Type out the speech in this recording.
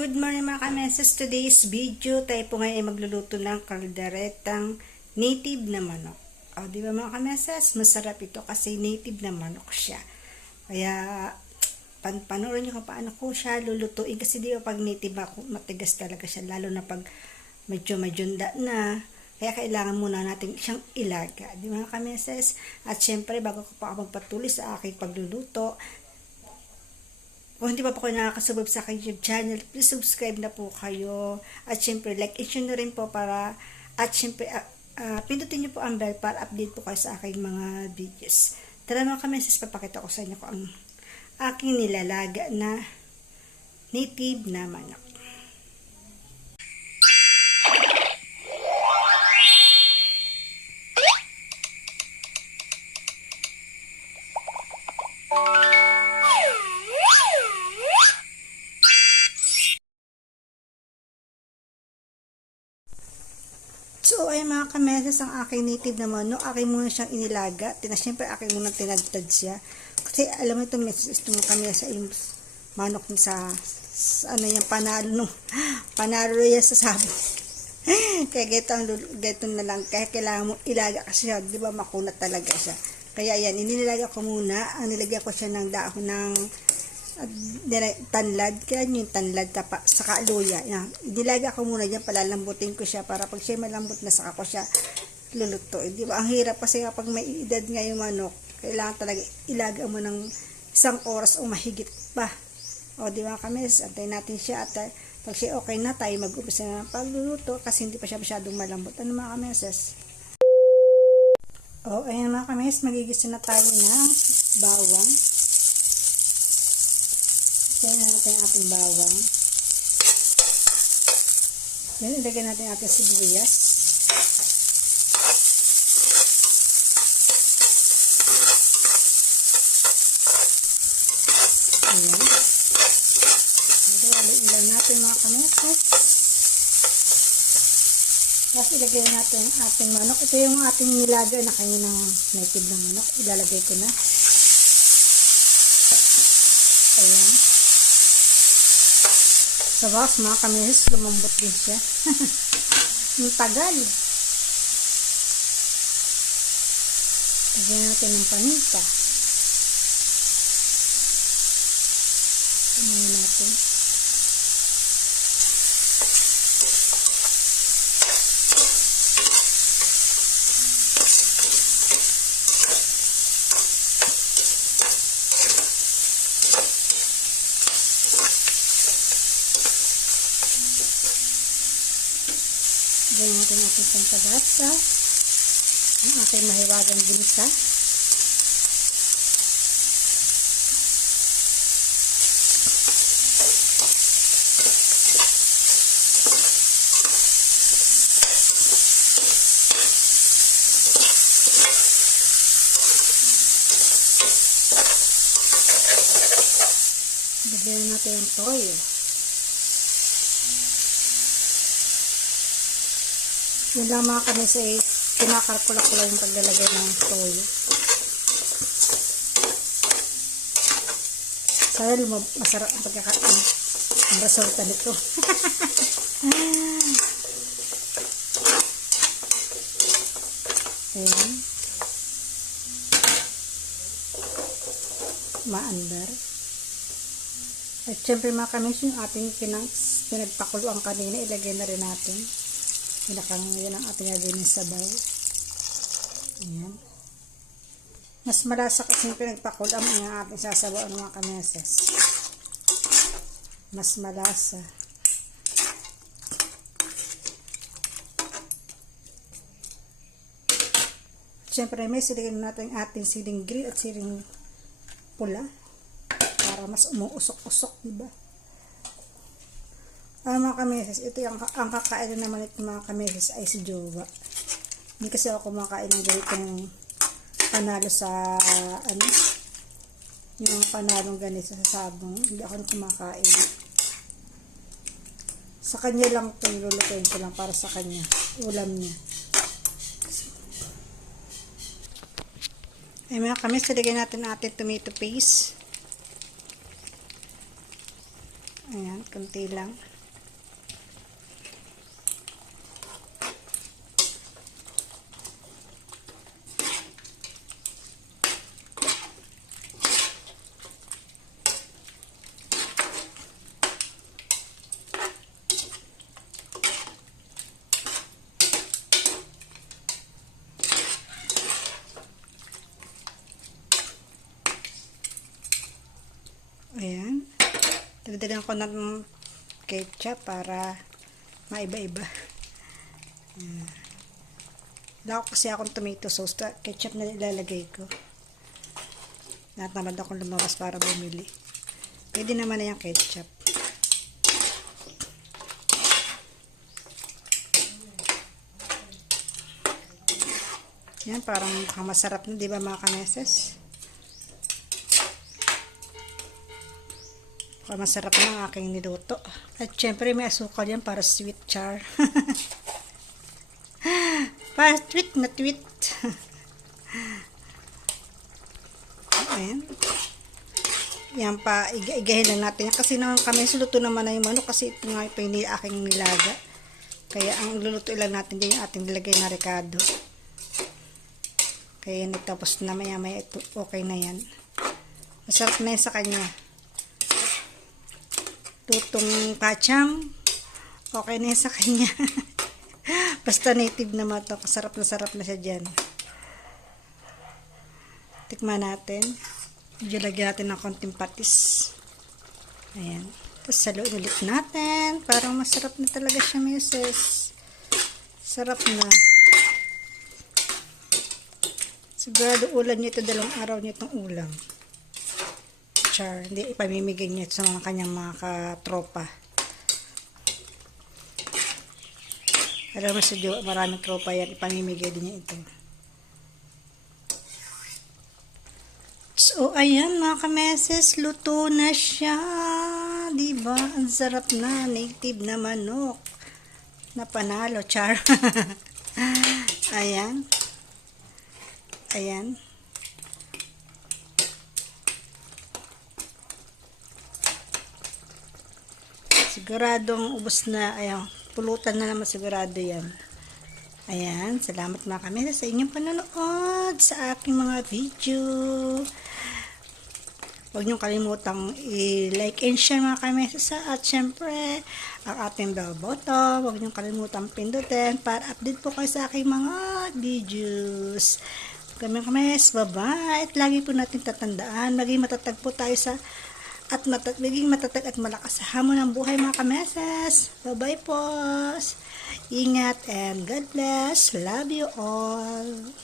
Good morning mga kameses. Today's video tayo po ngayon ay magluluto ng kalderetang native na manok. O di ba mga kameses, masarap ito kasi native na manok siya. Kaya panoorin nyo kung paano ko siya lulutuin kasi di ba pag native matigas talaga siya, lalo na pag medyo majunda na. Kaya kailangan muna natin siyang ilaga, di ba mga kameses? At syempre bago ko pa ako magpatuloy sa aking pagluluto, kung hindi pa po kayo nakakasubscribe sa aking YouTube channel, please subscribe na po kayo. At syempre, like and share na rin po para, at syempre, pindutin niyo po ang bell para update po kayo sa aking mga videos. Tara mga kameses, papakita ko sa inyo kung ang aking nilalaga na native na manok. So, ay mga kameses, ang aking native na manok, aking muna siyang inilaga. Siyempre, aking muna tinadtad siya. Kasi, alam mo ito, meses, ito mga kameses, yung manok sa ano yung panalo yan sa sabon. Kaya gato na lang, kaya kailangan mo ilaga kasi siya, di ba makunat talaga siya. Kaya yan, inilaga ko muna, ang nilagyan ko siya ng dahon ng tanlad, kaya yung tanlad sa kaluya. Dilaga ko muna dyan, palalambutin ko siya para pag siya malambot na saka ko siya luluto. Di ba? Ang hirap kasi kapag may edad nga yung manok, kailangan talaga ilaga mo ng 1 oras o mahigit pa. O di ba kami, antayin natin siya at pag siya okay na, tayo mag-upisa na ng pagluluto kasi hindi pa siya masyadong malambot. Ano mga kameses? O, ayan mga kameses, magigisa na tayo ng bawang. Yan natin ating bawang. Yan, ilagay natin ating sibuyas. Ayan. Ilaw natin mga kameses. Tapos ilagay natin ang ating manok. Ito yung ating nilaga na kaninang native na manok. Ilalagay ko na. Ayan. Sa bawas mga kameses, lumambot din siya. Ang tagal. Lagyan natin ng paminta. Ano natin? Lagyan natin ating pampalasa, ang ating mahiwagang ginisa. Lagyan natin ang toyo. Yun lang mga kameses, ay kinakalkula-kula yung paglalagay ng toyo. Sana masarap ang pagkakain. Ang resulta nito. Ayan. Maandar. At syempre mga kameses, yung ating pinagpakuluan kanina, ilagay na rin natin. Yun ang ating gagawin ng sabaw. Ayan. Mas malasa kasi yung pinagpakulam yung ating sasabaw ng mga kameses. Mas malasa. Siyempre may siligyan natin ating siling green at siling pula para mas umuusok-usok, diba? Mga kameses, ito yung ang kakain naman ito mga kameses ay si Jowa. Hindi kasi ako kumakain ng ganitong panalo sa yung panalong ganito sa sabong. Hindi ako kumakain. Sa kanya lang ito, lulutuin ko lang para sa kanya. Ulam niya. Ay mga kamis, lagyan natin ating tomato paste. Ayan, konti lang. Ayan. Dagdagan ko ng ketchup para maiba-iba. Wala ko kasi akong tomato sauce. Ketchup na ilalagay ko. Natamad akong lumabas para bumili. Pwede naman na yung ketchup. Yan, parang masarap na, di ba mga kameses? Masarap na ang aking niluto. At syempre may asukal yan para sweet char. Para sweet na tweet. Ayan. Yan pa, igahin lang natin yan. Kasi naman kami, suluto naman na yung manok. Kasi ito nga ito yung aking nilaga. Kaya ang luluto lang natin din yung ating nilagay na rekado. Kaya yan, tapos na maya ito, okay na yan. Masarap na yan sa kanya. Lutong kachang, okay na yan sa kanya. Basta native naman ito. Sarap na siya dyan. Tikman natin. Medyo lagyan natin ng konting patis. Ayan. Tapos saluin ulit natin. Parang masarap na talaga siya, meses. Sarap na. Sigurado ulam niya ito. 2 araw niya itong ulam. Char. Hindi ipamimigay niya sa mga kanyang mga katropa. Alam mo sa Diyo, maraming tropa yan. Ipamimigay din niya ito. So, ayan mga kameses. Luto na siya. Diba? Ang sarap na. Native na manok. Napanalo. Char. Ayan. Ayan. Siguradong ubos na. Ayan. Pulutan na naman sigurado yan. Ayan. Salamat mga kameses sa inyong panonood sa aking mga video. Huwag niyong kalimutang i-like and share mga kameses. At syempre, ang ating bell button. Huwag niyong kalimutang pindutin para update po kayo sa aking mga videos. Kami kameses, bye-bye. At lagi po natin tatandaan, maging matatag po tayo sa maging matatag at malakas sa hamon ng buhay mga kameses. Bye-bye po. Ingat and God bless. Love you all.